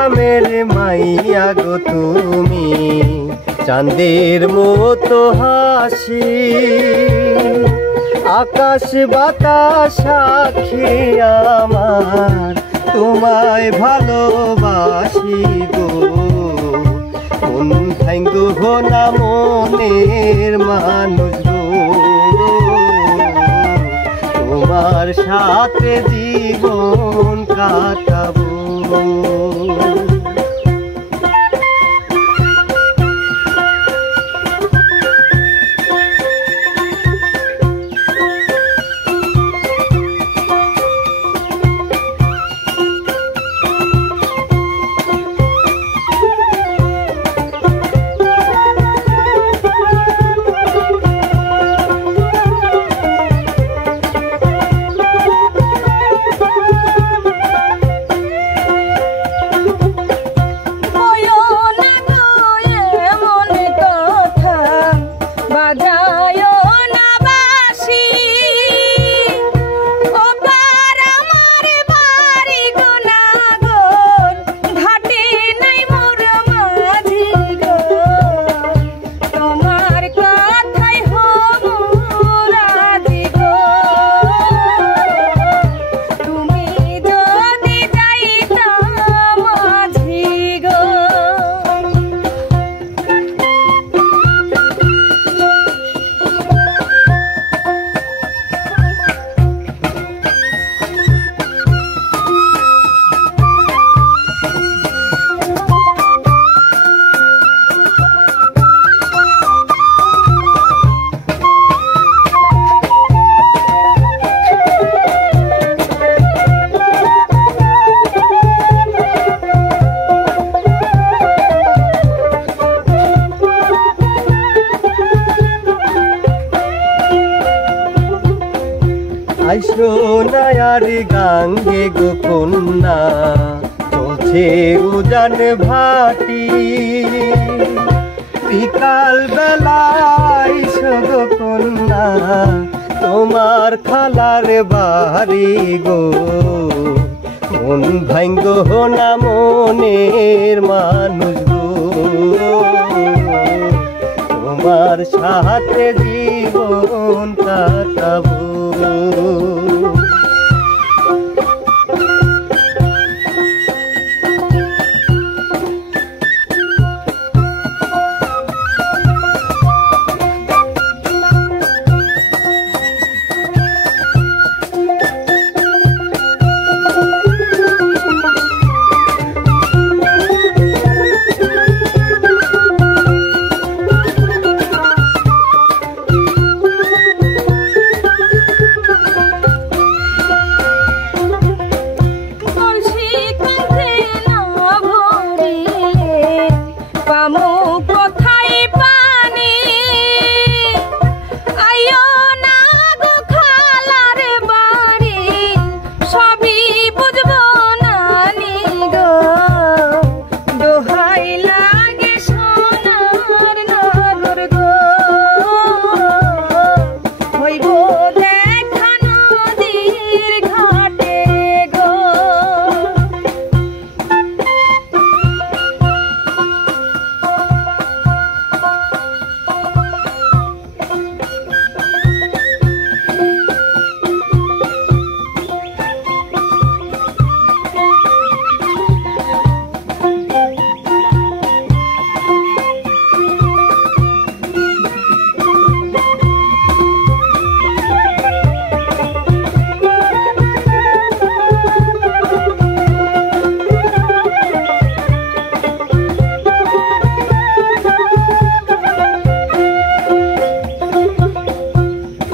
গ্রামের মাইয়া গো তুমি, চাঁদের মতো হাসি, আকাশ বাতাস সাক্ষী আমার তোমায় ভালোবাসি গো। মন ভাঙ্গো না মনের মানুষ গো, তোমার সাথে জীবন কাটাবো। আইসো নায়ার গাঙ্গে গো কন্যা, চলছে উজান ভাটি, বিকাল বেলায় গো কন্যা তোমার খালার বাড়ি গো। মন ভাঙ্গো না মনের মানুষ গো, তোমার সাথে জীবন কাটাবো।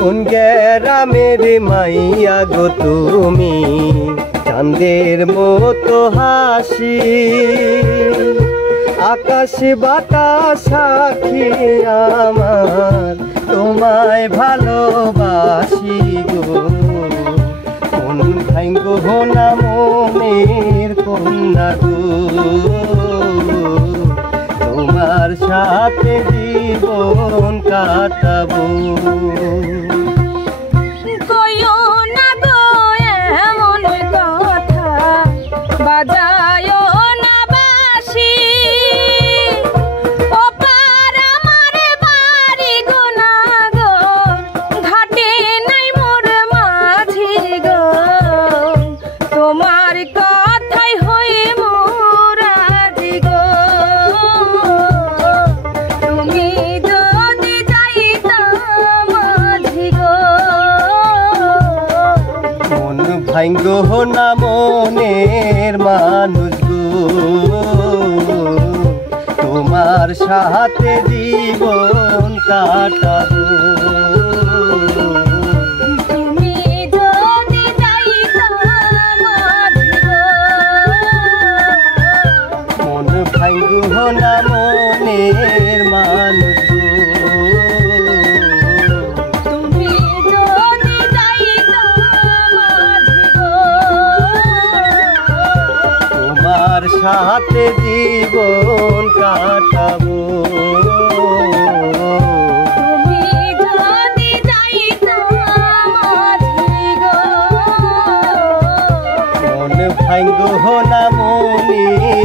কোন গ্রামের মাইয়া গো তুমি, চাঁদের মতো হাসি, আকাশ বাতাস সাক্ষী আমার তোমায় ভালোবাসি গো। মন ভাঙ্গো না মনের কন্যা গো, তোমার সাথে জীবন কাটাবো। বাজায়ো না ভাঙ্গো না মনের মানুষ গো, তোমার সাথে জীবন কাটাবো। মন ভাঙ্গো না মনের মানুষ গো, তোমার সাথে জীবন কাটাবো। মন ভাঙ্গো না মনের